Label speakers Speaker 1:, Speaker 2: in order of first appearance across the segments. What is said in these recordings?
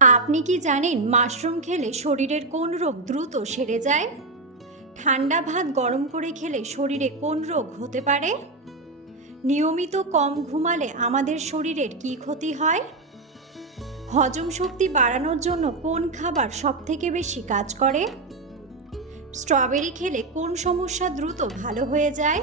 Speaker 1: আপনি কি জানেন মাশরুম খেলে শরীরের কোন রোগ দ্রুত সেরে যায়? ঠান্ডা ভাত গরম করে খেলে শরীরে কোন রোগ হতে পারে? নিয়মিত কম ঘুমালে আমাদের শরীরের কি ক্ষতি হয়? হজম শক্তি বাড়ানোর জন্য কোন খাবার সবথেকে বেশি কাজ করে? স্ট্রবেরি খেলে কোন সমস্যা দ্রুত ভালো হয়ে যায়?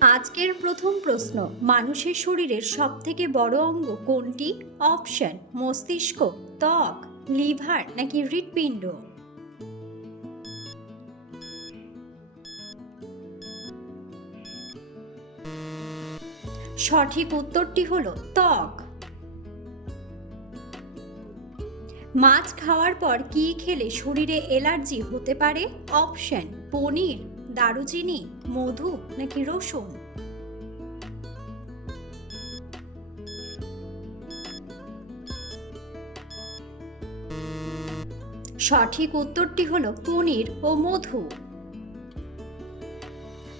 Speaker 1: আজকের প্রথম প্রশ্ন, মানুষের শরীরের সবথেকে বড় অঙ্গ কোনটি? অপশন, মস্তিষ্ক, ত্বক, লিভার নাকি হৃৎপিণ্ড? সঠিক উত্তরটি হলো ত্বক। মাছ খাওয়ার পর কি খেলে শরীরে এলার্জি হতে পারে? অপশন, পনির। দারুচিনি, মধু নাকি রসুন? সঠিক উত্তরটি হলো পনির ও মধু।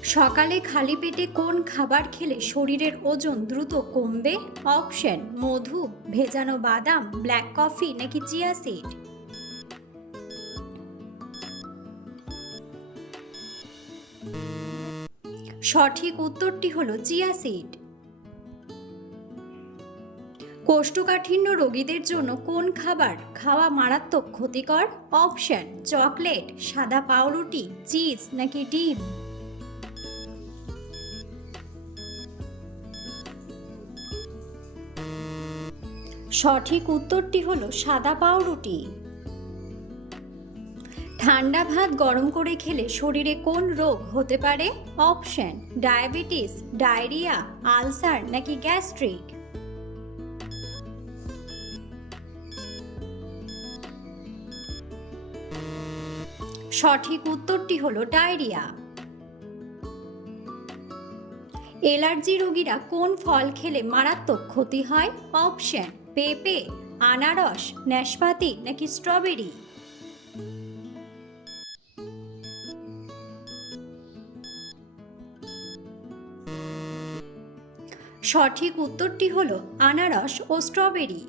Speaker 1: সকালে খালি পেটে কোন খাবার খেলে শরীরের ওজন দ্রুত কমবে? অপশন, মধু, ভেজানো বাদাম, ব্ল্যাক কফি নাকি চিয়া সিড? সঠিক উত্তরটি হল চিয়া সিড। কোষ্ঠকাঠিন্য রোগীদের জন্য কোন খাবার খাওয়া মারাত্মক ক্ষতিকর? অপশন, চকলেট, সাদা পাউরুটি, চিজ নাকি ডিম? সঠিক উত্তরটি হলো সাদা পাউরুটি। ঠান্ডা ভাত গরম করে খেলে শরীরে কোন রোগ হতে পারে? অপশন, ডায়াবেটিস, ডায়রিয়া, আলসার নাকি গ্যাস্ট্রিক? সঠিক উত্তরটি হলো ডায়রিয়া। এলার্জি রোগীরা কোন ফল খেলে মারাত্মক ক্ষতি হয়? অপশন, পেঁপে, আনারস নাশপাতি নাকি স্ট্রবেরি? সঠিক উত্তরটি হল আনারস ও স্ট্রবেরি।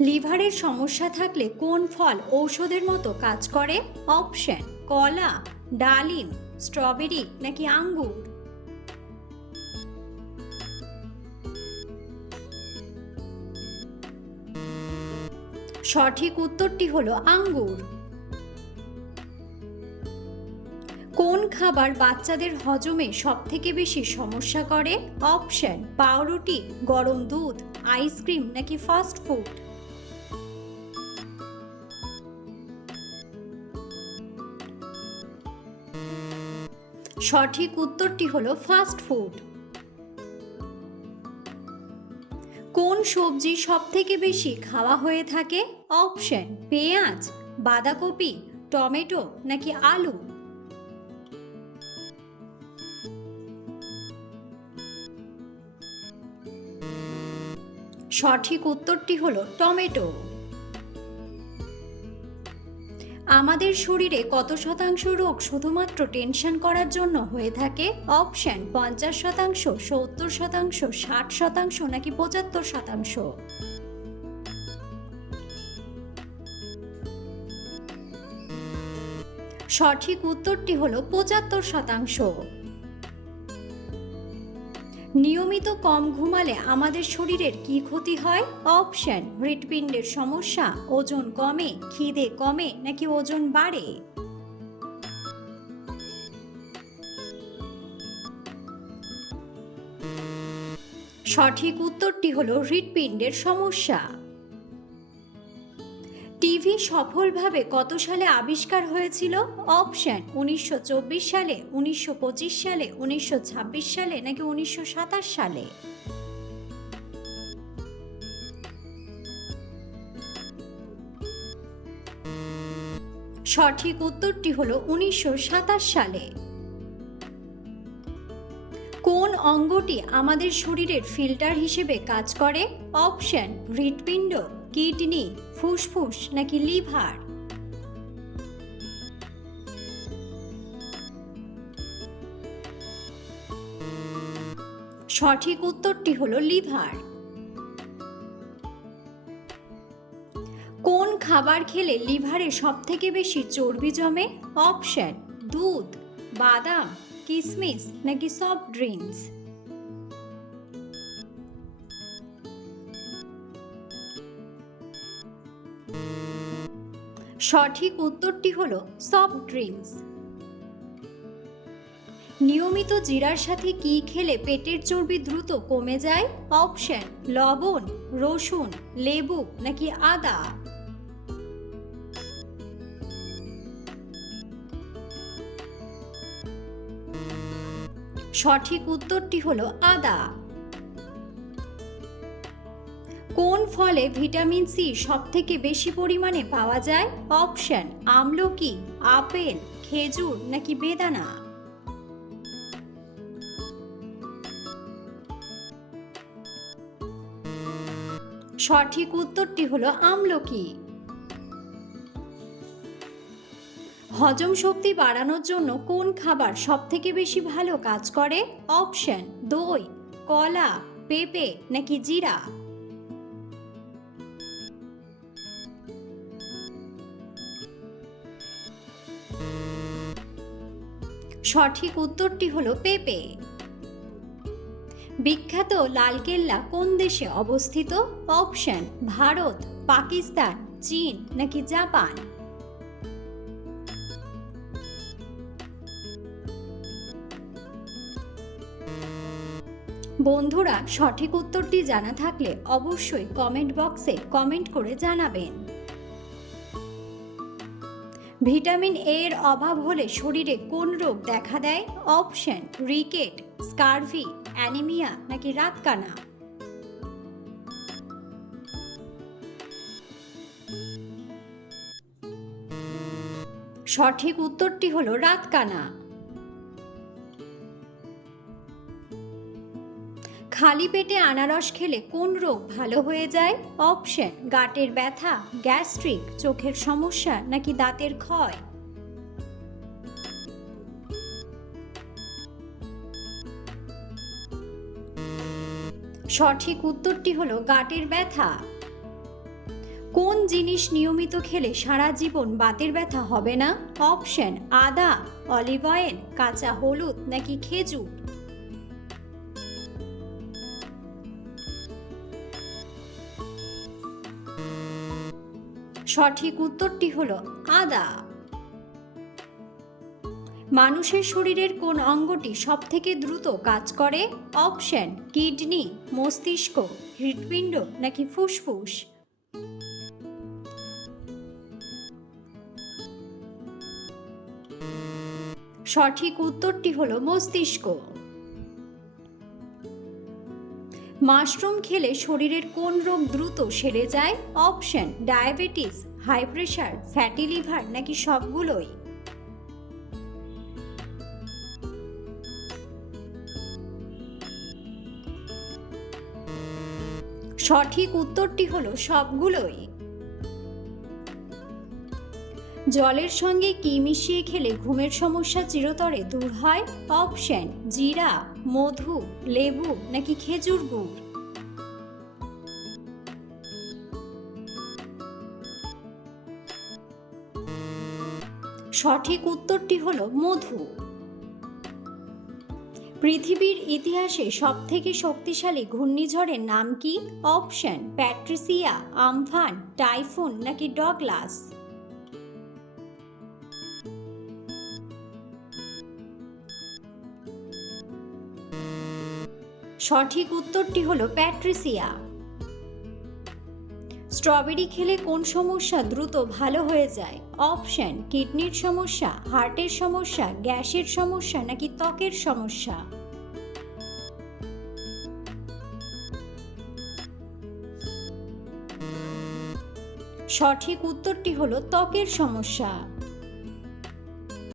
Speaker 1: লিভারের সমস্যা থাকলে কোন ফল ঔষধের মতো কাজ করে? অপশন, কলা, ডালিম, স্ট্রবেরি নাকি আঙ্গুর? সঠিক উত্তরটি হলো আঙ্গুর। কোন খাবার বাচ্চাদের হজমে সবথেকে বেশি সমস্যা করে? অপশন, পাউরুটি, গরম দুধ আইসক্রিম নাকি ফাস্ট ফুড সঠিক উত্তরটি হলো ফাস্ট ফুড কোন সবজি সবথেকে বেশি খাওয়া হয়ে থাকে? অপশন, পেঁয়াজ, বাঁধাকপি, টমেটো নাকি আলু? সঠিক উত্তরটি হলো টমেটো। আমাদের শরীরে কত শতাংশ রোগ শুধুমাত্র টেনশন করার জন্য হয়ে থাকে? অপশন, পঞ্চাশ শতাংশ, সত্তর শতাংশ, ষাট শতাংশ নাকি পঁচাত্তর শতাংশ? সঠিক উত্তরটি হলো পঁচাত্তর শতাংশ। নিয়মিত কম ঘুমালে আমাদের শরীরের কি ক্ষতি হয়? অপশন হৃৎপিণ্ডের সমস্যা, ওজন কমে, খিদে কমে, নাকি ওজন বাড়ে? সঠিক উত্তরটি হলো হৃৎপিণ্ডের সমস্যা। টিভি সফলভাবে কত সালে আবিষ্কার হয়েছিল? অপশন, উনিশশো চব্বিশ সালে, উনিশশো পঁচিশ সালে, উনিশশো ছাব্বিশ সালে নাকি উনিশশো সাতাশ সালে? সঠিক উত্তরটি হল উনিশশো সাতাশ সালে। কোন অঙ্গটি আমাদের শরীরের ফিল্টার হিসেবে কাজ করে? অপশন, হৃৎপিণ্ড। কিডনি, ফুসফুস নাকি লিভার? সঠিক উত্তরটি হলো লিভার। কোন খাবার খেলে লিভারে সব থেকে বেশি চর্বি জমে? অপশন, দুধ, বাদাম কিশমিশ নাকি সফট ড্রিঙ্কস? সঠিক উত্তরটি হলো সফট ড্রিঙ্কস নিয়মিত জিরার সাথে কি খেলে পেটের চর্বি দ্রুত কমে যায়? অপশন লবণ, রসুন, লেবু নাকি আদা? সঠিক উত্তরটি হলো আদা। কোন ফলে ভিটামিন সি সব থেকে বেশি পরিমাণে পাওয়া যায়? অপশন আমলকি আপেল, খেজুর নাকি বেদানা? সঠিক উত্তরটি হলো আমলকি হজম শক্তি বাড়ানোর জন্য কোন খাবার সব থেকে বেশি ভালো কাজ করে? অপশন, দই, কলা, পেঁপে নাকি জিরা? সঠিক উত্তরটি হলো পেঁপে। বিখ্যাত লালকেল্লা কোন দেশে অবস্থিত? অপশন, ভারত, পাকিস্তান, চীন নাকি জাপান? বন্ধুরা, সঠিক উত্তরটি জানা থাকলে অবশ্যই কমেন্ট বক্সে কমেন্ট করে জানাবেন। ভিটামিন এ এর অভাব হলে শরীরে কোন রোগ দেখা দেয়? অপশন রিকেট স্কারভি অ্যানিমিয়া নাকি রাতকানা? সঠিক উত্তরটি হলো রাতকানা। খালি পেটে আনারস খেলে কোন রোগ ভালো হয়ে যায়? অপশন গাটের ব্যথা গ্যাস্ট্রিক চোখের সমস্যা নাকি দাঁতের ক্ষয়? সঠিক উত্তরটি হলো গাটের ব্যথা। কোন জিনিস নিয়মিত খেলে সারা জীবন বাতের ব্যথা হবে না? অপশন আদা অলিভ অয়েল কাঁচা হলুদ নাকি খেজুর? সঠিক উত্তরটি হল আদা। মানুষের শরীরের কোন অঙ্গটি সব থেকে দ্রুত কাজ করে? অপশন, কিডনি, মস্তিষ্ক, হৃৎপিণ্ড নাকি ফুসফুস? সঠিক উত্তরটি হলো মস্তিষ্ক। মাশরুম খেলে শরীরের কোন রোগ দ্রুত সেরে যায়? Option, diabetes, high pressure, fatty liver নাকি সবগুলোই? সঠিক উত্তরটি হলো সবগুলোই। জলের সঙ্গে কি মিশিয়ে খেলে ঘুমের সমস্যা চিরতরে দূর হয়? অপশন, জিরা, মধু, লেবু নাকি খেজুর গুড়? সঠিক উত্তরটি হল মধু। পৃথিবীর ইতিহাসে সবথেকে শক্তিশালী ঘূর্ণিঝড়ের নাম কি? অপশন, প্যাট্রিসিয়া, আমফান, টাইফুন নাকি ডগলাস? সঠিক উত্তরটি হলো প্যাট্রিসিয়া। স্ট্রবেরি খেলে কোন সমস্যা দ্রুত ভালো হয়ে যায়? অপশন, কিডনির সমস্যা, হার্টের সমস্যা, গ্যাসের সমস্যা নাকি ত্বকের সমস্যা? সঠিক উত্তরটি হলো ত্বকের সমস্যা।